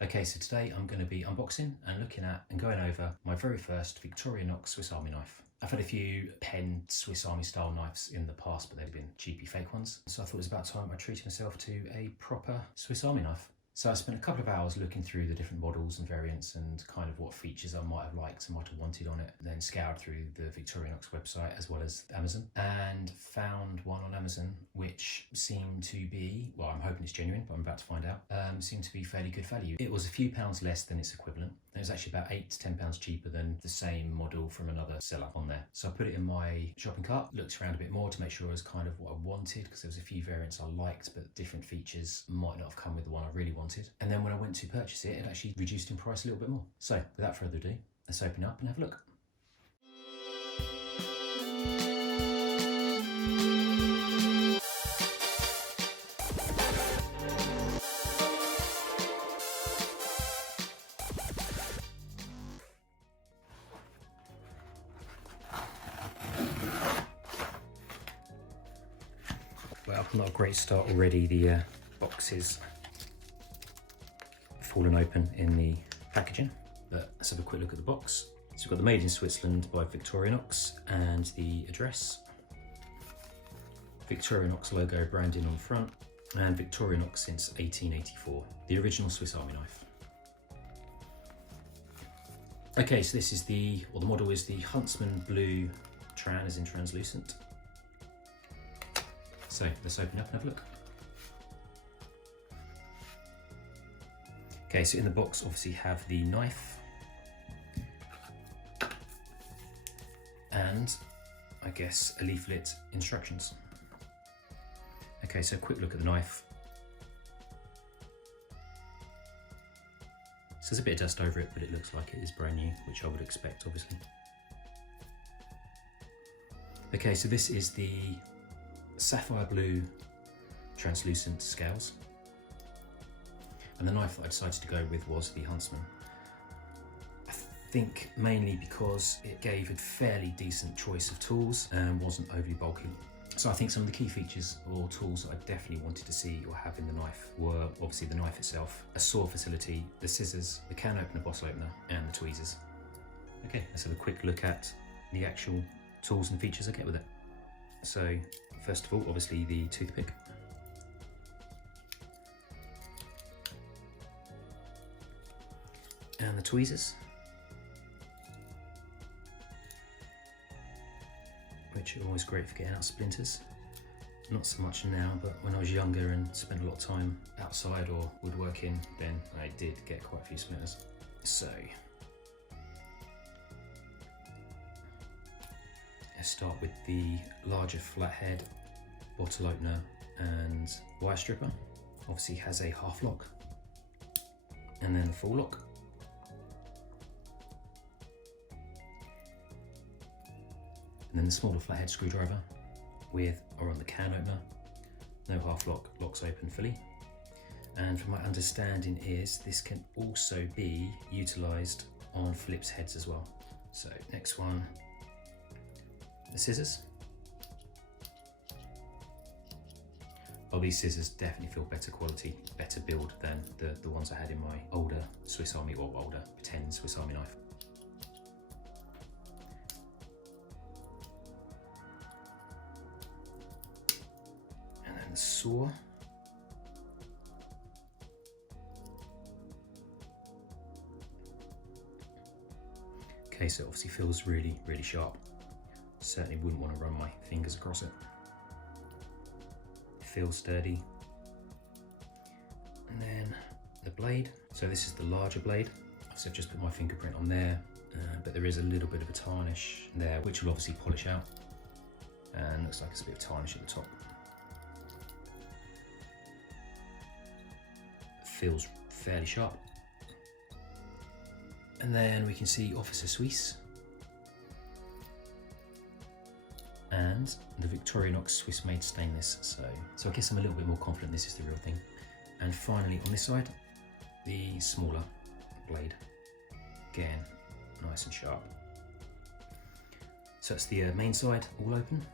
Okay, so today I'm going to be unboxing and looking at and going over my very first Victorinox Swiss Army knife. I've had a few pen Swiss Army style knives in the past, but they've been cheapy fake ones. So I thought it was about time I treated myself to a proper Swiss Army knife. So I spent a couple of hours looking through the different models and variants and kind of what features I might have liked and might have wanted on it. Then scoured through the Victorinox website as well as Amazon and found one on Amazon which seemed to be, well, I'm hoping it's genuine, but I'm about to find out, seemed to be fairly good value. It was a few pounds less than its equivalent. It was actually about £8 to £10 cheaper than the same model from another seller on there. So I put it in my shopping cart, looked around a bit more to make sure it was kind of what I wanted, because there was a few variants I liked, but different features might not have come with the one I really wanted. And then when I went to purchase it, it actually reduced in price a little bit more. So without further ado, let's open it up and have a look. Well, not a great start already. The box is fallen open in the packaging, but let's have a quick look at the box. So we've got the Made in Switzerland by Victorinox and the address. Victorinox logo branding on the front, and Victorinox since 1884, the original Swiss Army knife. Okay, so this is the model is the Huntsman Blue Tran, as in translucent. So let's open up and have a look. Okay, so in the box obviously have the knife and I guess a leaflet instructions. Okay, so a quick look at the knife. So there's a bit of dust over it, but it looks like it is brand new, which I would expect obviously. Okay, so this is the sapphire blue translucent scales. And the knife that I decided to go with was the Huntsman. I think mainly because it gave a fairly decent choice of tools and wasn't overly bulky. So I think some of the key features or tools that I definitely wanted to see or have in the knife were obviously the knife itself, a saw facility, the scissors, the can opener, boss opener, and the tweezers. Okay, let's have a quick look at the actual tools and features I get with it. So first of all, obviously the toothpick. And the tweezers, which are always great for getting out splinters. Not so much now, but when I was younger and spent a lot of time outside or woodworking, then I did get quite a few splinters. So let's start with the larger flathead bottle opener and wire stripper. Obviously has a half lock and then the full lock. And then the smaller flathead screwdriver with or on the can opener, no half lock, locks open fully. And from my understanding is this can also be utilised on Phillips heads as well. So next one, the scissors. Oh, these scissors definitely feel better quality, better build than the ones I had in my older Swiss Army, or older pretend Swiss Army knife. And then the saw. Okay, so it obviously feels really, really sharp. Certainly wouldn't want to run my fingers across it. Feels sturdy. And then the blade. So this is the larger blade. So I've just put my fingerprint on there, but there is a little bit of a tarnish there, which will obviously polish out. And looks like it's a bit of tarnish at the top. Feels fairly sharp. And then we can see Officer Suisse and the Victorinox Swiss made stainless. So I guess I'm a little bit more confident this is the real thing. And finally on this side, the smaller blade. Again, nice and sharp. So that's the main side all open.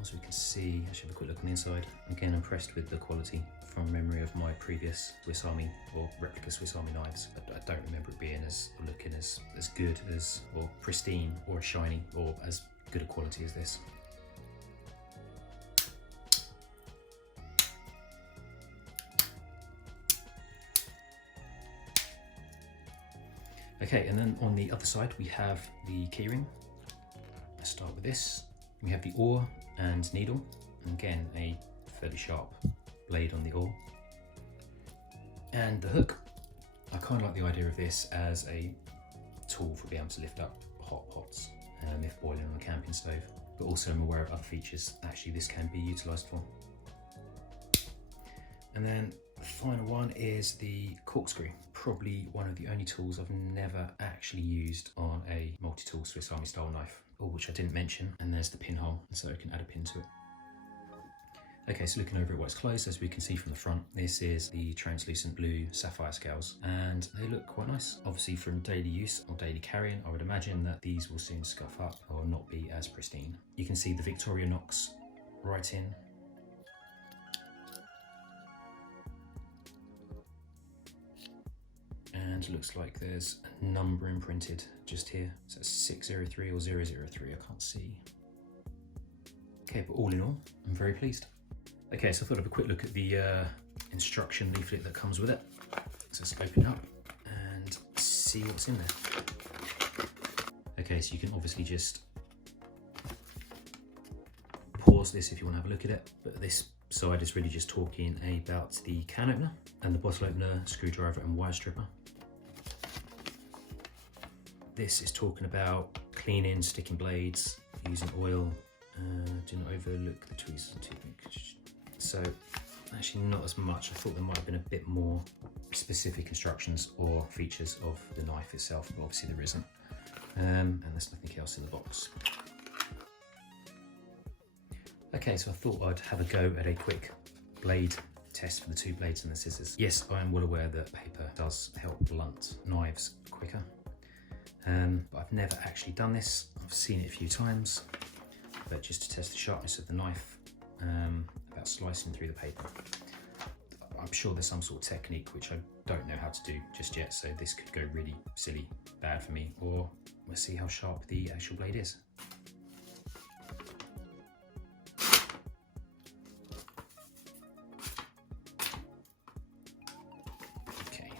As we can see, I should have a quick look on the inside. Again, impressed with the quality. from memory of my previous Swiss Army or replica Swiss Army knives. I don't remember it being looking as good as, or pristine, or as shiny, or as good a quality as this. Okay, and then on the other side we have the keyring. Let's start with this. We have the oar and needle, and again a fairly sharp blade on the oar. And the hook, I kind of like the idea of this as a tool for being able to lift up hot pots if boiling on a camping stove, but also I'm aware of other features actually this can be utilised for. And then the final one is the corkscrew, probably one of the only tools I've never actually used on a multi-tool Swiss Army style knife, which I didn't mention, and there's the pinhole, so I can add a pin to it. Okay, so looking over at what's closed, as we can see from the front, this is the translucent blue sapphire scales, and they look quite nice. Obviously from daily use or daily carrying, I would imagine that these will soon scuff up or not be as pristine. You can see the Victorinox writing. And it looks like there's a number imprinted just here. So it's 603 or 003, I can't see. Okay, but all in all, I'm very pleased. Okay, so I thought I'd have a quick look at the instruction leaflet that comes with it. So let's open it up and see what's in there. Okay, so you can obviously just pause this if you want to have a look at it, but this side is really just talking about the can opener and the bottle opener, screwdriver and wire stripper. This is talking about cleaning, sticking blades, using oil, do not overlook the tweezers and toothpicks. So actually not as much. I thought there might have been a bit more specific instructions or features of the knife itself, but obviously there isn't. And there's nothing else in the box. Okay, so I thought I'd have a go at a quick blade test for the two blades and the scissors. Yes, I am well aware that paper does help blunt knives quicker, but I've never actually done this. I've seen it a few times, but just to test the sharpness of the knife, about slicing through the paper. I'm sure there's some sort of technique which I don't know how to do just yet, so this could go really silly bad for me, or we'll see how sharp the actual blade is. Okay.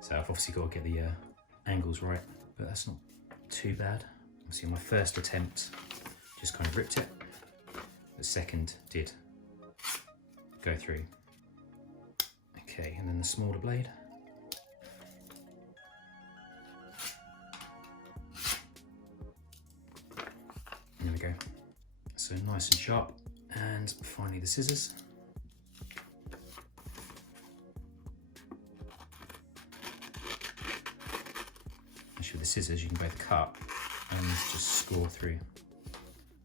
So I've obviously got to get the angles right, but that's not too bad. Obviously my first attempt just kind of ripped it. The second did go through. Okay, and then the smaller blade. There we go. So nice and sharp. And finally the scissors. Actually with the scissors you can both cut and just score through.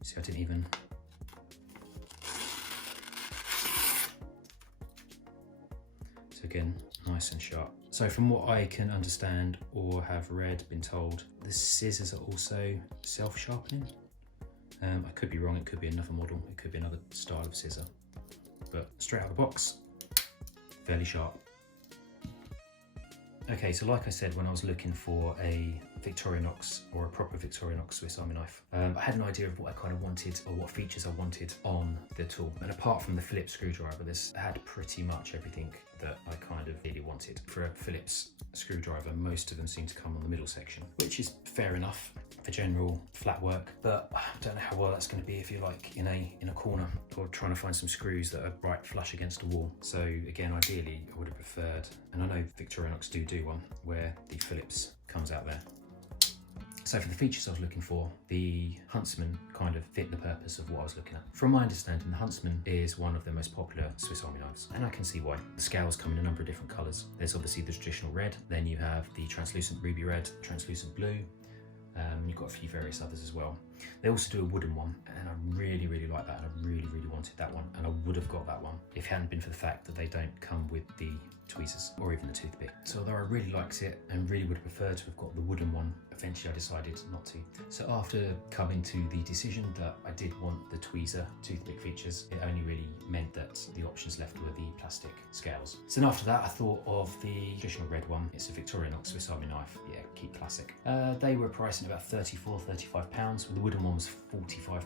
See, I didn't even. So again, nice and sharp. So from what I can understand or have read, been told, the scissors are also self-sharpening. I could be wrong, it could be another model, it could be another style of scissor. But straight out of the box, fairly sharp. Okay, so like I said, when I was looking for a Victorinox or a proper Victorinox Swiss Army knife, I had an idea of what I kind of wanted or what features I wanted on the tool. And apart from the Phillips screwdriver, this had pretty much everything that I kind of really wanted. For a Phillips screwdriver, most of them seem to come on the middle section, which is fair enough for general flat work, but I don't know how well that's going to be if you're like in a corner or trying to find some screws that are right flush against a wall. So again, ideally I would have preferred, and I know Victorinox do one where the Phillips comes out there. So for the features I was looking for, the Huntsman kind of fit the purpose of what I was looking at. From my understanding, the Huntsman is one of the most popular Swiss Army knives, and I can see why. The scales come in a number of different colours. There's obviously the traditional red, then you have the translucent ruby red, translucent blue, you've got a few various others as well. They also do a wooden one, and I really like that, and I really wanted that one, and I would have got that one if it hadn't been for the fact that they don't come with the tweezers or even the toothpick. So although I really liked it and really would have preferred to have got the wooden one, eventually I decided not to. So after coming to the decision that I did want the tweezer toothpick features, it only really meant that the options left were the plastic scales. So then after that, I thought of the traditional red one. It's a Victorinox Swiss Army Knife. Yeah, keep classic. They were pricing about £34–35. The wooden one was £45.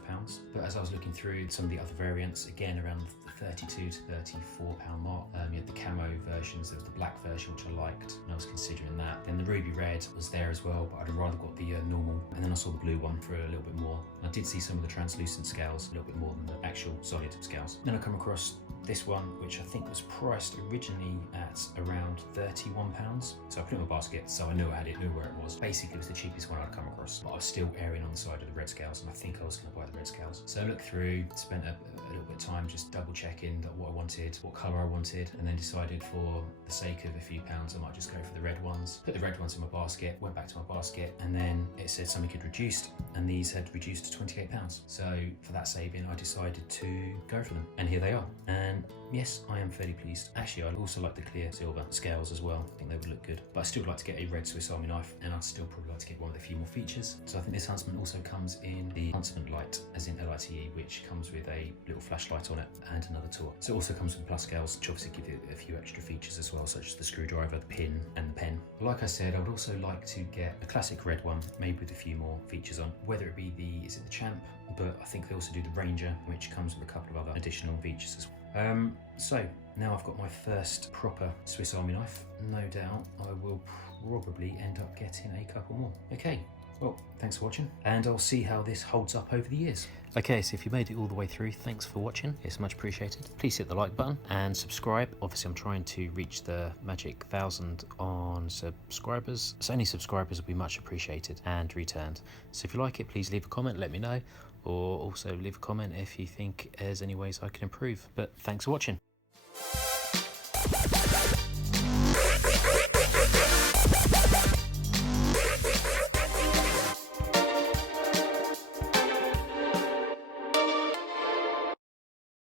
But as I was looking through some of the other variants, again around the £32–34 mark, you had the camo versions. There was the black version, which I liked, and I was considering that. Then the ruby red was there as well, but I'd have rather got the normal. And then I saw the blue one for a little bit more. And I did see some of the translucent scales, a little bit more than the actual solid scales. Then I come across this one, which I think was priced originally at around £31. So I put it in my basket, so I knew I had it, knew where it was. Basically, it was the cheapest one I'd come across, but I was still erring on the side of the red scales, and I think I was going to buy the red scales. So I looked through, spent a little bit of time just double checking that what I wanted, what colour I wanted, and then decided for the sake of a few pounds I might just go for the red ones. Put the red ones in my basket, went back to my basket, and then it said something had reduced, and these had reduced to £28. So for that saving, I decided to go for them, and here they are. And yes, I am fairly pleased. Actually, I'd also like the clear silver scales as well. I think they would look good. But I still like to get a red Swiss Army knife, and I'd still probably like to get one with a few more features. So I think this huntsman also comes in the huntsman light, as in LITE, which comes with a little flashlight on it and another tool. So it also comes with plus scales, which obviously give it a few extra features as well, such as the screwdriver, the pin, and the pen. But like I said, I would also like to get a classic red one, made with a few more features on. Whether it be is it the Champ? But I think they also do the Ranger, which comes with a couple of other additional features as well. So now I've got my first proper Swiss Army knife. No doubt I will probably end up getting a couple more. Okay, well, thanks for watching, and I'll see how this holds up over the years. Okay, so if you made it all the way through, thanks for watching. It's much appreciated. Please hit the like button and subscribe. Obviously, I'm trying to reach the magic 1,000 on subscribers. So any subscribers will be much appreciated and returned. So if you like it, please leave a comment, let me know, or also leave a comment if you think there's any ways I can improve. But thanks for watching.